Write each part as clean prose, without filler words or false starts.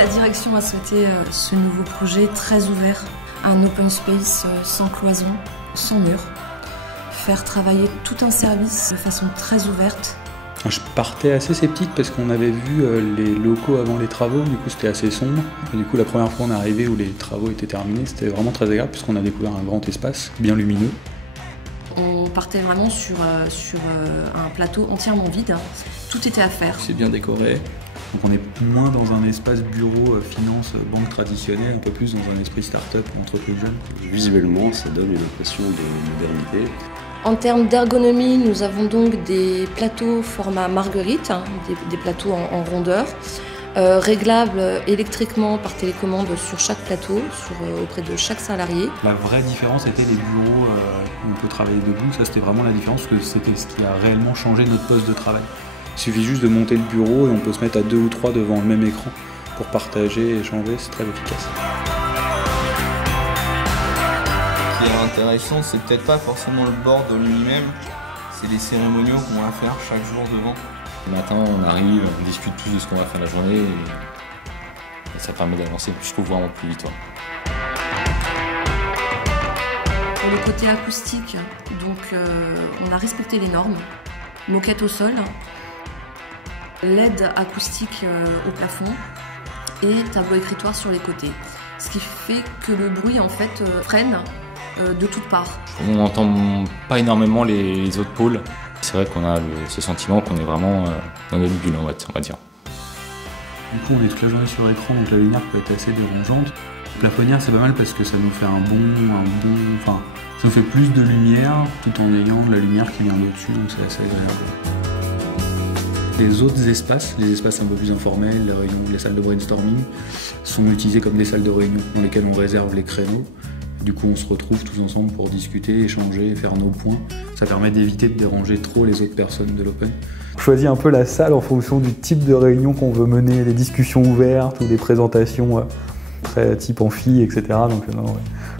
La direction a souhaité ce nouveau projet très ouvert, un open space sans cloison, sans mur, faire travailler tout un service de façon très ouverte. Je partais assez sceptique parce qu'on avait vu les locaux avant les travaux, du coup c'était assez sombre. Et du coup la première fois on est arrivé où les travaux étaient terminés, c'était vraiment très agréable puisqu'on a découvert un grand espace bien lumineux. On partait vraiment sur un plateau entièrement vide, tout était à faire. C'est bien décoré, donc on est moins dans un espace bureau, finance, banque traditionnelle, un peu plus dans un esprit start-up, entreprise jeune. Visuellement ça donne une impression de modernité. En termes d'ergonomie, nous avons donc des plateaux format marguerite, des plateaux en rondeur, réglables électriquement par télécommande sur chaque plateau, auprès de chaque salarié. La vraie différence était les bureaux où on peut travailler debout, ça c'était vraiment la différence, parce que c'était ce qui a réellement changé notre poste de travail. Il suffit juste de monter le bureau et on peut se mettre à 2 ou 3 devant le même écran pour partager, échanger, c'est très efficace. Ce qui est intéressant, c'est peut-être pas forcément le board en lui-même, c'est les cérémoniaux qu'on va faire chaque jour devant. Le matin, on arrive, on discute tous de ce qu'on va faire la journée et ça permet d'avancer, je trouve, vraiment plus vite. Pour le côté acoustique, donc, on a respecté les normes, moquette au sol, LED acoustique au plafond et tableau écritoire sur les côtés. Ce qui fait que le bruit en fait freine de toutes parts. On n'entend pas énormément les autres pôles. C'est vrai qu'on a ce sentiment qu'on est vraiment dans notre bulle, on va dire. Du coup, on est toute la journée sur écran, donc la lumière peut être assez dérangeante. Plafonnière, c'est pas mal parce que ça nous fait ça nous fait plus de lumière tout en ayant de la lumière qui vient d'au-dessus, donc c'est assez agréable. Les autres espaces, les espaces un peu plus informels, les réunions, les salles de brainstorming, sont utilisés comme des salles de réunion dans lesquelles on réserve les créneaux. Du coup, on se retrouve tous ensemble pour discuter, échanger, faire nos points. Ça permet d'éviter de déranger trop les autres personnes de l'Open. On choisit un peu la salle en fonction du type de réunion qu'on veut mener, des discussions ouvertes ou des présentations très type amphi, etc. Donc, ouais.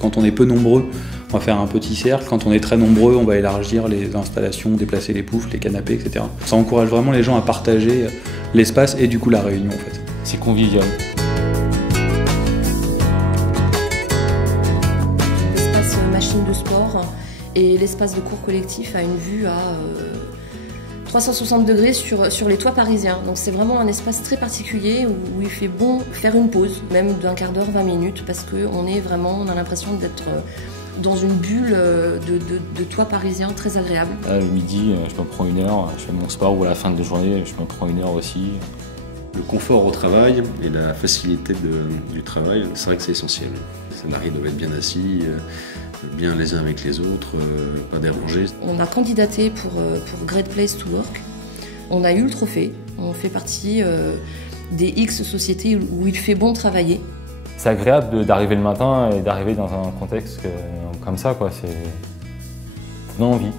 Quand on est peu nombreux, on va faire un petit cercle. Quand on est très nombreux, on va élargir les installations, déplacer les poufs, les canapés, etc. Ça encourage vraiment les gens à partager l'espace et du coup la réunion en fait. C'est convivial. L'espace machine de sport et l'espace de cours collectif a une vue à 360 degrés sur les toits parisiens. Donc c'est vraiment un espace très particulier où il fait bon faire une pause, même d'un quart d'heure, 20 minutes, parce on a l'impression d'être dans une bulle de toits parisiens très agréable. Le midi, je me prends 1 heure, je fais mon sport, ou à la fin de journée, je me prends 1 heure aussi. Le confort au travail et la facilité du travail, c'est vrai que c'est essentiel. Les salariés doivent être bien assis, bien les uns avec les autres, pas dérangés. On a candidaté pour Great Place to Work. On a eu le trophée. On fait partie des X sociétés où il fait bon travailler. C'est agréable d'arriver le matin et d'arriver dans un contexte comme ça, quoi. On a envie.